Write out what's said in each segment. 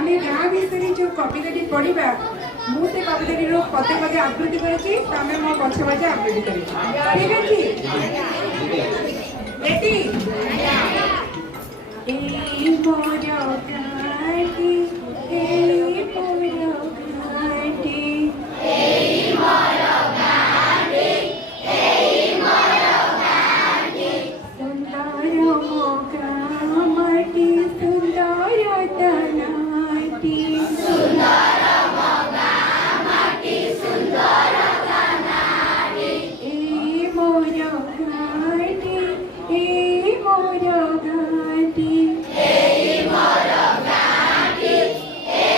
आमे गाँ विषय जो कविताटी पढ़ा मुझे कविताटी पदे पदे आवृत्ति करेছি तमे मो पछे पछे आवृत्ति करी ठीक अछि रेडी ए मोर गाटी ए मोर गाटी ए मोर गाटी ए मोर गाटी सुंदर मोगा माटी सुंदर तनाटी सुंदर मोगा माटी सुंदर तनाटी ए मोर गाटी ए मोर गाटी ए मोर गाटी ए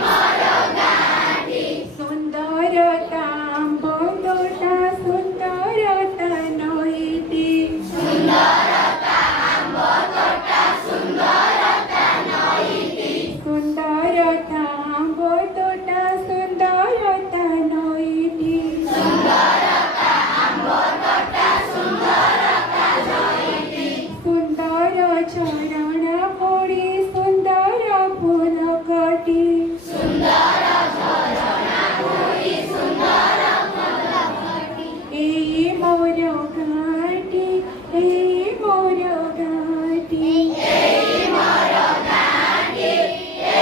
मोर गाटी सुंदर तांबोटा सुंदर तनोईटी सुंदर तांबोटा सुंदर तनोईटी सुंदर तांबोटा सुंदर तनोईटी सुंदर तांबोटा सुंदर तनोईटी सुंदर चरण पड़ी सुंदर फूल कटी सुंदर चरण पड़ी सुंदर फूल कटी ए मोर घाटी ए मोर घाटी ए मोर घाटी ए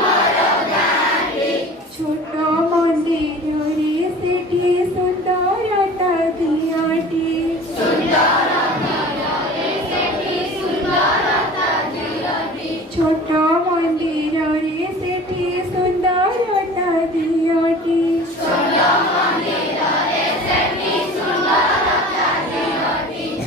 मोर घाटी छोट मंदिर रे सेठी सुंदरता दियाटी सुंदर छोट मंदिर रे सेठी सुंदरता दियाटी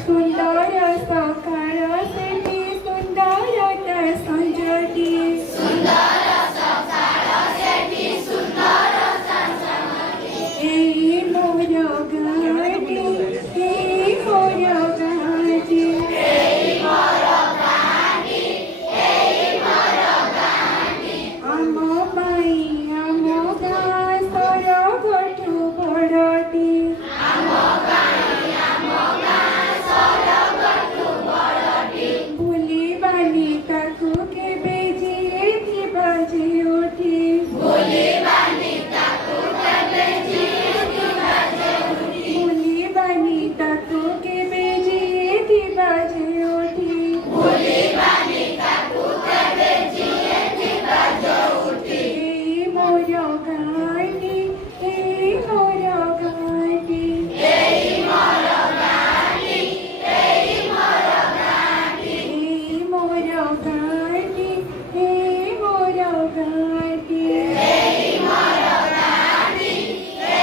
सुंदर सकाळ सेठी सुंदरता संजटी सुंदर सकाळ सेठी सुंदर संजटी ए मोर गाटी ए मोर गाटी ए मोर गाटी ए मोर गाटी आम बाई आम गाँ सर गठु बड़टी आम बाई आम गाँ सर गठु बड़टी भूली बानी ताकू के बेजी थी बाजी उठी भूली बानी ताकू के बेजी थी बाजी उठी भूली बानी ताकू के बेजी थी बाजी उठी भूली बानी ताकू के बेजी थी बाजी उठी ए मोर गाटी ए मोर गाटी ए मोर गाटी ए मोर गाटी ए मोर गाटी ए मोर गाटी ए मोर गाटी ए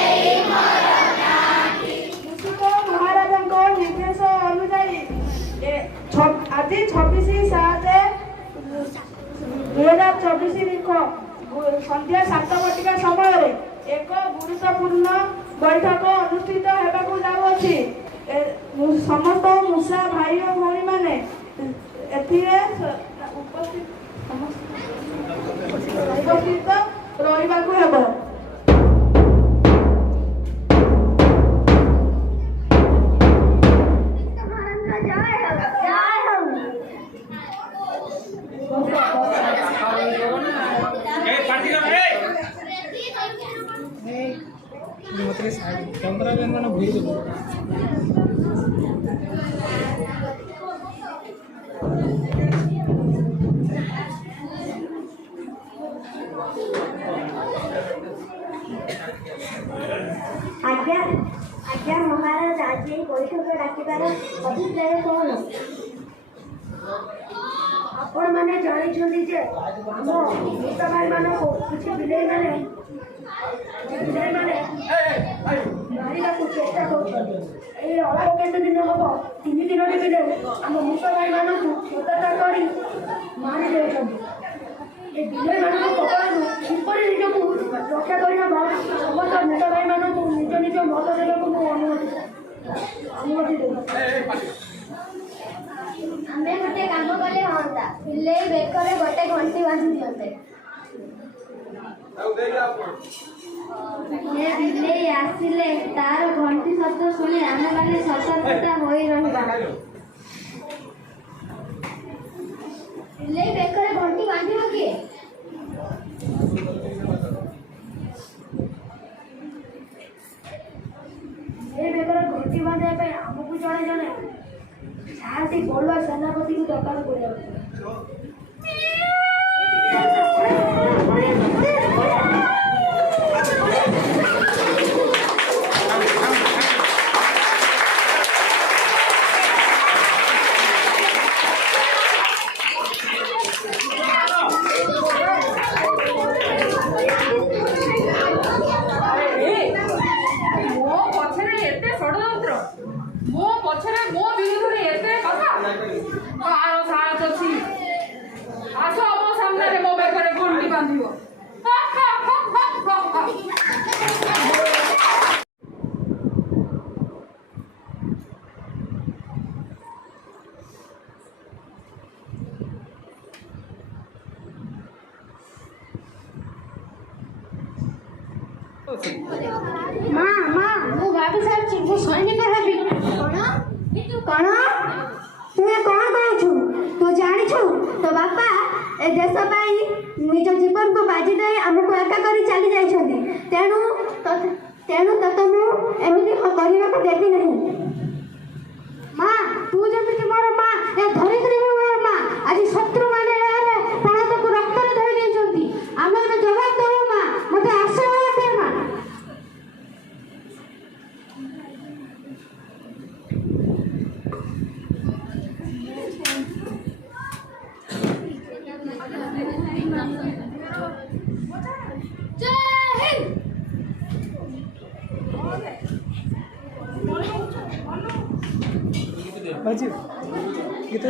मोर गाटी मुसुको महाराजଙ୍କ ନିର୍ଦ୍ଦେଶ ଅନୁଯାୟୀ ଆଜି 26/7/2024 ସନ୍ଧ୍ୟା 7 ସମୟରେ ଏକ ଗୁରୁତ୍ୱପୂର୍ଣ୍ଣ ବୈଠକ ଅନୁଷ୍ଠିତ ହେବାକୁ ଯାଉଅଛି। ସମସ୍ତ ମୂଷା ଭାଇ ଓ ଭଉଣୀମାନେ ଏଥିରେ ଉପସ୍ଥିତ ରହିବାକୁ ହେବ। आज्ञा आज्ञा महाराज आज बैठक डाकिबार अभिप्राय कौन आपण मैंने जानी जे आम मृत भाई मान किसी बिलाई मारे मारिया चेष्टा कर अल्प केत दिन हम 3 दिन बिले आम मृत भाई मानू हत्या कर मारी दे बिलाई मान कपाल किपरि निजक रक्षा करना समस्त मृत भाई मान निज निज मत देवा अनुमति आमे गोटे काम कले हाँ बिले बेकर गोटे घंटी बांधि दियंते बिले आसिले तार घंटी शब्द शुणी आम मैंने सतर्कता हो रहा बिले बेकर घंटी बांधिब किए ମା ମୁଁ ଭାବି ସାରିଛି ମୁଁ ସୈନିକ ହେବି। କଣ ତୁ ଏ କଣ କହୁଛୁ? ତୁ ଜାଣିଛୁ ତୋ ବାପା ଏ ଦେଶ ପାଇଁ ନିଜ ଜୀବନକୁ ବାଜି ଦେଇ ଆମକୁ ଏକା କରି ଚାଲି ଯାଇଛନ୍ତି। ତେଣୁ ତତେ ମୁଁ ଏମିତି କରିବାକୁ ଦେବି ନାହିଁ। ମା ତୁ ଯେମିତି ମୋର ମା, ଏ ଧରିତ୍ରୀ ବି ମୋର ମା। ଆଜି ଶତ୍ରୁମାନେ ଏହାର ପ୍ରାଣକୁ ରକ୍ତରେ ଧରି ଦେଇଛନ୍ତି। ଆମେ ଏବେ ଜବାବ ଦେବୁ ମା। ମୋତେ ଆଶୀର୍ବାଦ ଦେ ମା। बाजी गीत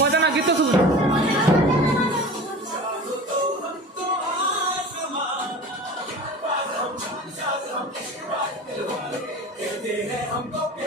बजाना गीत सुन हमको